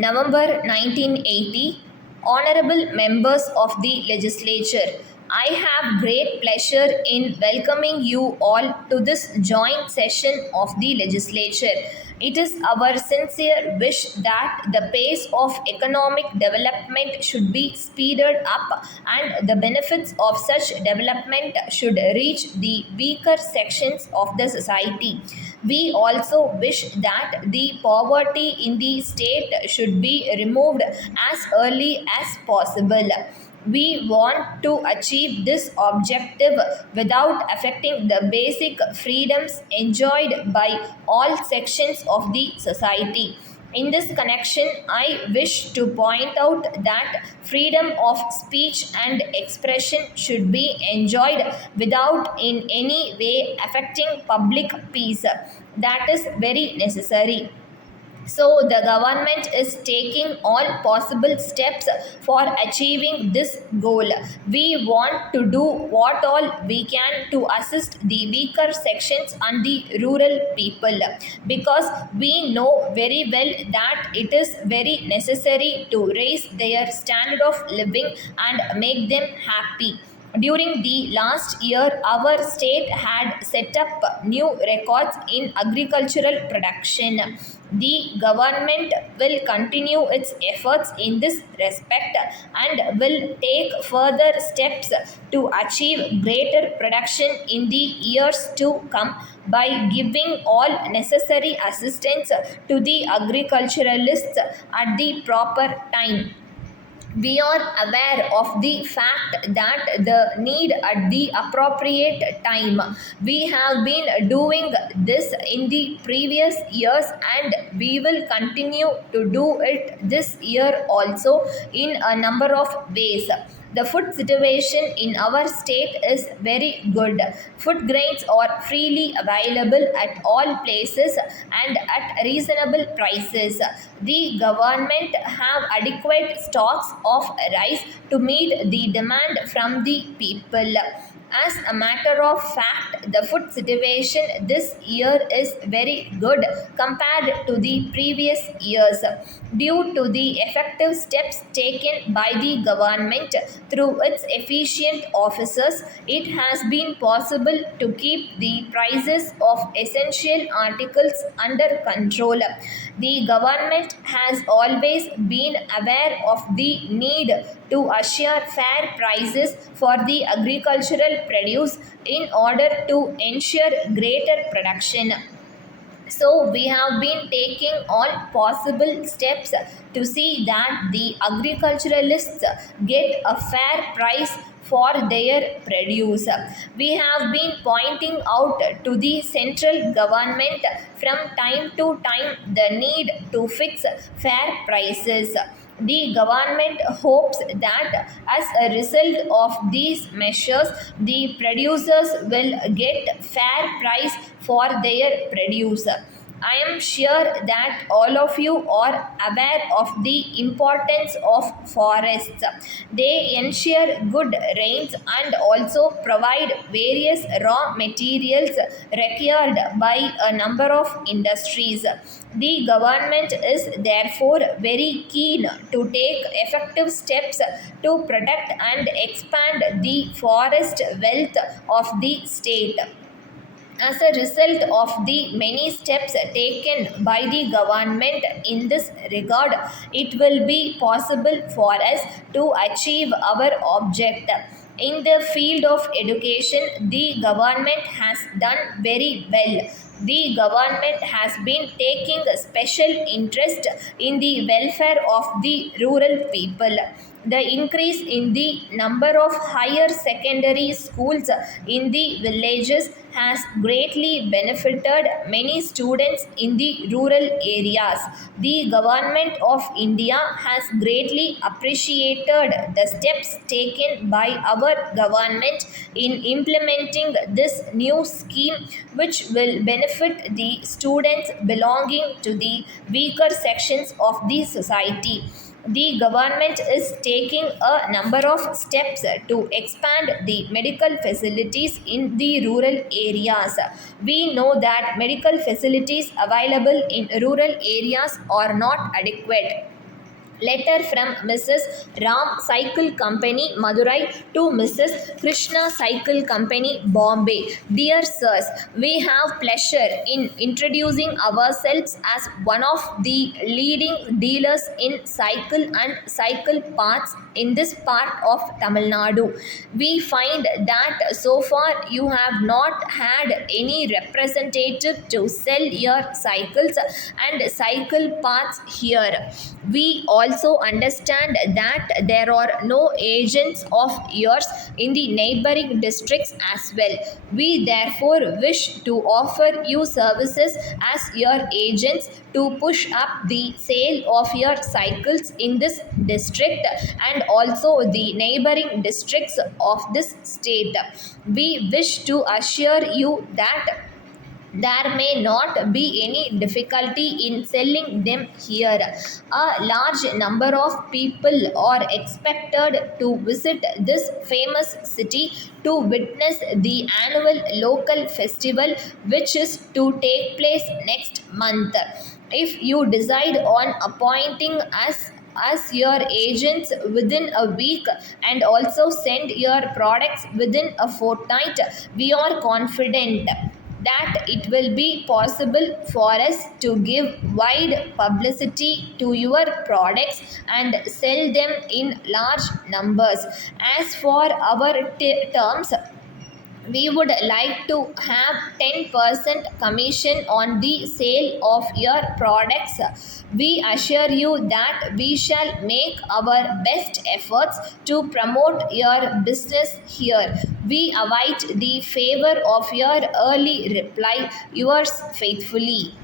November 1980, Honorable Members of the Legislature, I have great pleasure in welcoming you all to this joint session of the Legislature. It is our sincere wish that the pace of economic development should be speeded up and the benefits of such development should reach the weaker sections of the society. We also wish that the poverty in the state should be removed as early as possible. We want to achieve this objective without affecting the basic freedoms enjoyed by all sections of the society. In this connection, I wish to point out that freedom of speech and expression should be enjoyed without in any way affecting public peace. That is very necessary. So, the government is taking all possible steps for achieving this goal. We want to do what all we can to assist the weaker sections and the rural people, because we know very well that it is very necessary to raise their standard of living and make them happy. During the last year, our state had set up new records in agricultural production. The government will continue its efforts in this respect and will take further steps to achieve greater production in the years to come by giving all necessary assistance to the agriculturalists at the proper time. We are aware of the fact that the need at the appropriate time. We have been doing this in the previous years and we will continue to do it this year also in a number of ways. The food situation in our state is very good. Food grains are freely available at all places and at reasonable prices. The government have adequate stocks of rice to meet the demand from the people. As a matter of fact, the food situation this year is very good compared to the previous years. Due to the effective steps taken by the government through its efficient officers, it has been possible to keep the prices of essential articles under control. The government has always been aware of the need to assure fair prices for the agricultural produce in order to ensure greater production. So, we have been taking all possible steps to see that the agriculturalists get a fair price for their produce. We have been pointing out to the central government from time to time the need to fix fair prices. The government hopes that as a result of these measures, the producers will get fair price for their produce. I am sure that all of you are aware of the importance of forests. They ensure good rains and also provide various raw materials required by a number of industries. The government is therefore very keen to take effective steps to protect and expand the forest wealth of the state. As a result of the many steps taken by the government in this regard, it will be possible for us to achieve our object. In the field of education, the government has done very well. The government has been taking a special interest in the welfare of the rural people. The increase in the number of higher secondary schools in the villages has greatly benefited many students in the rural areas. The government of India has greatly appreciated the steps taken by our government in implementing this new scheme, which will benefit the students belonging to the weaker sections of the society. The government is taking a number of steps to expand the medical facilities in the rural areas. We know that medical facilities available in rural areas are not adequate. Letter from Mrs. Ram Cycle Company, Madurai to Mrs. Krishna Cycle Company, Bombay. Dear Sirs, we have pleasure in introducing ourselves as one of the leading dealers in cycle and cycle parts in this part of Tamil Nadu. We find that so far you have not had any representative to sell your cycles and cycle parts here. We also understand that there are no agents of yours in the neighboring districts as well. We therefore wish to offer you services as your agents to push up the sale of your cycles in this district and also the neighboring districts of this state. We wish to assure you that there may not be any difficulty in selling them here. A large number of people are expected to visit this famous city to witness the annual local festival, which is to take place next month. If you decide on appointing us as your agents within a week and also send your products within a fortnight, we are confident that it will be possible for us to give wide publicity to your products and sell them in large numbers. As for our terms, we would like to have 10% commission on the sale of your products. We assure you that we shall make our best efforts to promote your business here. We await the favor of your early reply. Yours faithfully.